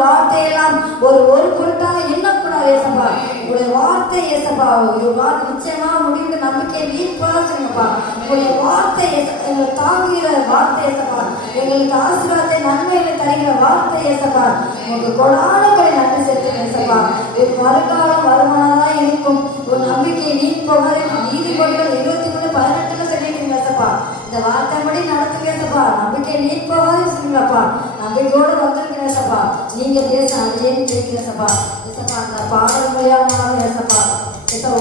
வார்த்தையெல்லாம் ஒரு பொருட்டா எண்ணக்கூடாது ஏசப்பா. உங்களுடைய வார்த்தை ஏசப்பா நிச்சயமா முடிந்த நம்பிக்கை நீப்பாப்பா. உங்களுடைய வார்த்தை எங்களை தாங்குகிற வார்த்தை ஏசப்பா, எங்களுக்கு ஆசீர்வாதத்தை நன்மைகளை தருகிற வார்த்தை ஏசப்பா. உங்களுக்கு கொடானங்களை நன்மை சேர்த்து ஏசப்பா. வருங்காலம் வருமானதான் இருக்கும். ஒரு நம்பிக்கையை நீ போகாத நீதிபதிகள் 23:18 சொல்லிட்டீங்க ஏசப்பா. இந்த வார்த்தைப்படி நடத்துங்க ஏசப்பா. நம்பிக்கை நீ போகாத சொல்லுங்கப்பா. நம்பிக்கையோடு வந்துருங்க ஏசப்பா. நீங்க பேச அதையும் கேட்கிறப்பா ஏசப்பா. அந்த பாடல் மூலியமாக ஏசப்பா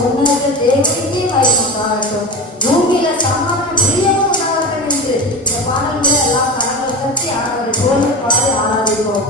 உன்னத தேவனுக்கே உண்டாகட்டும், பூமியில சமாதானம் பிரியமும் உண்டாகட்டும் என்று இந்த பாடல் மூலம் எல்லாம் கரங்களை தட்டி ஆராதி போல பாடி ஆராதிப்போம்.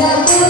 Love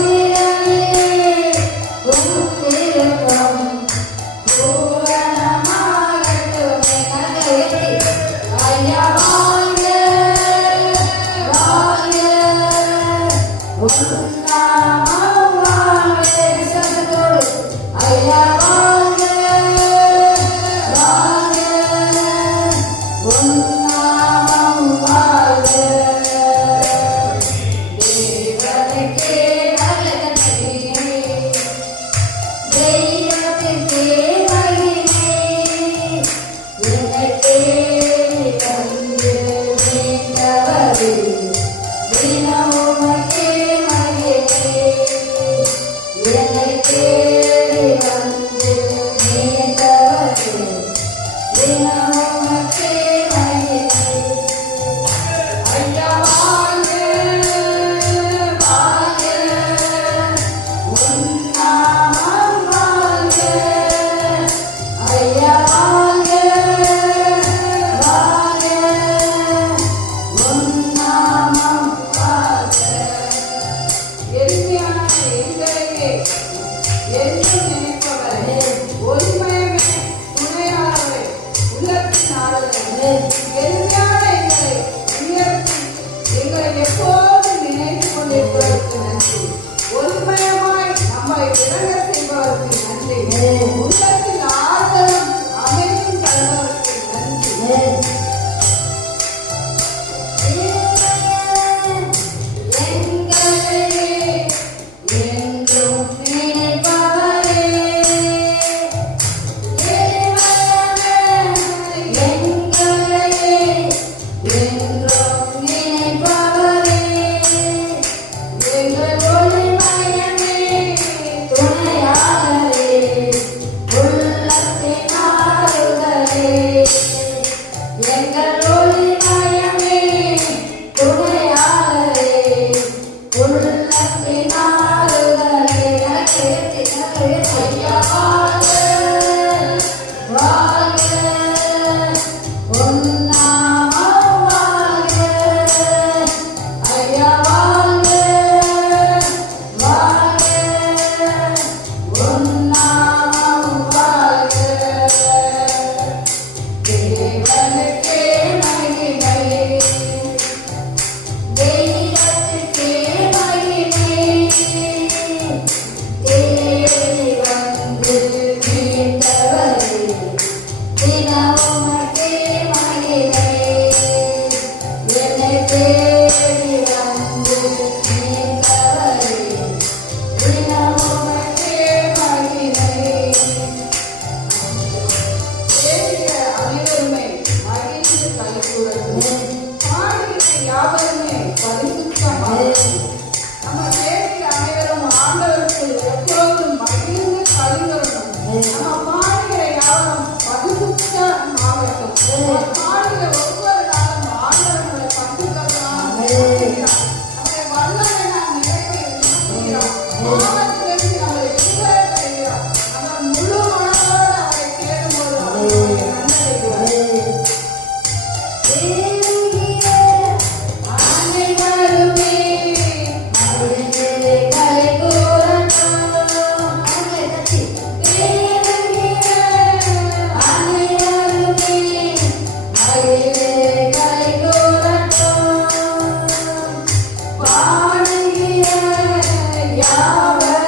Yahweh.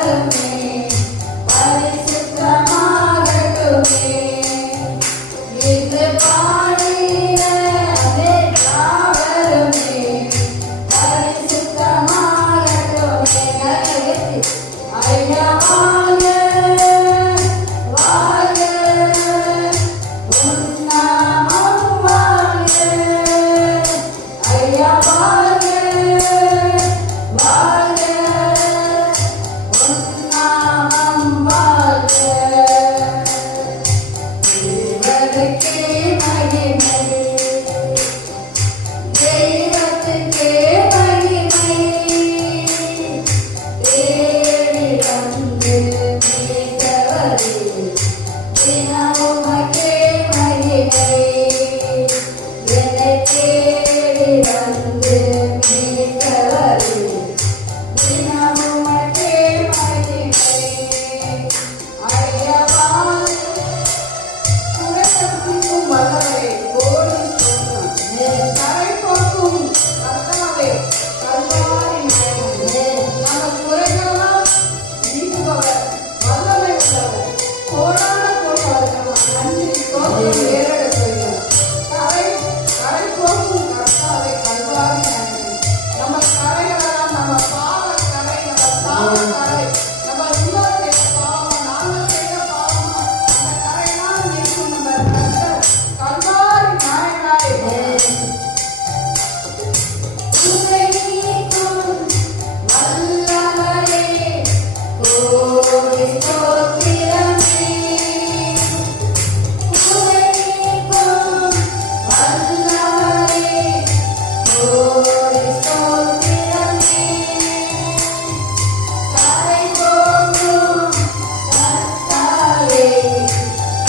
பாவக்கரை. நம்ம இன்னொரு செய்த பாவம், நாங்கள் செய்த பாவம், அந்த கரையெல்லாம் நீக்கும் நம்ம கர்த்தர் கல்வாரி நாயகனாய் உன்னை நீக்கும் வல்லவரே, கோடி ஸ்தோத்திரமே. உன்னை நீக்கும் வல்லவரே, கோடி ஸ்தோத்திரமே. கரை போக்கும் கர்த்தாவே,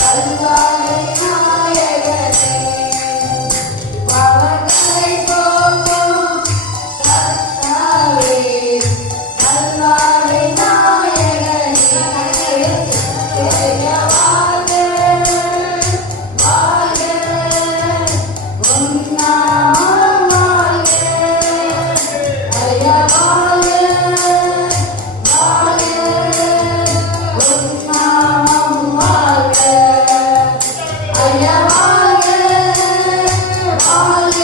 கல்வாரி நாயகனே. பாவங்களை போக்கும் கர்த்தாவே, கல்வாரி நாயகனே. ஐயா வாழ்க, வாழ்க, உம் நாமம் வாழ்க. ஐயா வாழ்க, வாழ்க, உம் நாமம் வாழ்க. ஐயா வாழ்க, வாழ்க,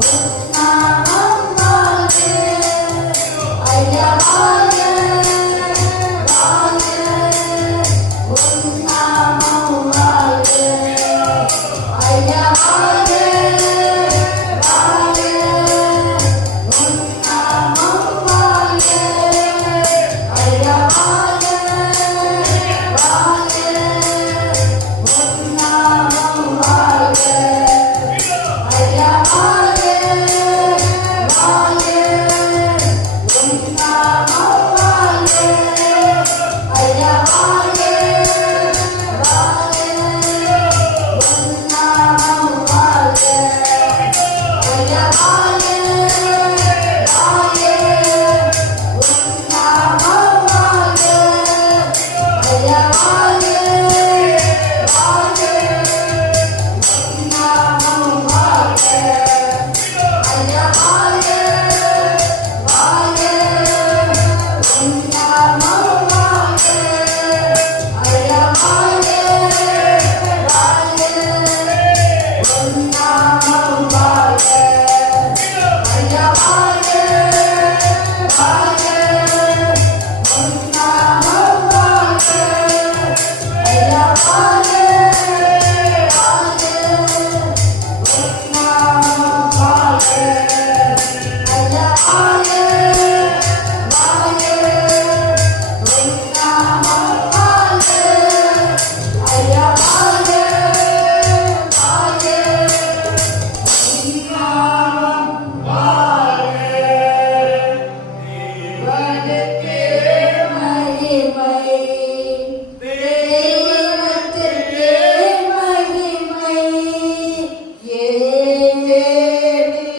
உம் நாமம் வாழ்க. ஐயா வாழ்க, வாழ்க, உம் நாமம் வாழ்க. ஐயா வாழ்க, வாழ்க, உம் நாமம் வாழ்க. ஐயா வாழ்க, வாழ்க, உம் நாமம் வாழ்க. ஐயா வாழ்க, வாழ்க, உம் நாமம் வாழ்க. ஐயா வாழ்க, வாழ்க, உம் நாமம் வாழ்க. ஐயா வாழ்க, வாழ்க, உம் நாமம் வாழ்க. ஐயா வாழ்க, வாழ்க, உம் நாமம் வாழ்க. ஐயா வாழ்க, வாழ்க, உம் நாமம் வாழ்க. ஐயா வாழ்க, வாழ்க, உம் நாமம் வாழ்க. ஐயா வாழ்க, வாழ்க, உம் நாமம் வாழ்க. ஐயா வாழ்க, வாழ்க, உம் நாமம் வாழ்க. ஐயா வாழ்க,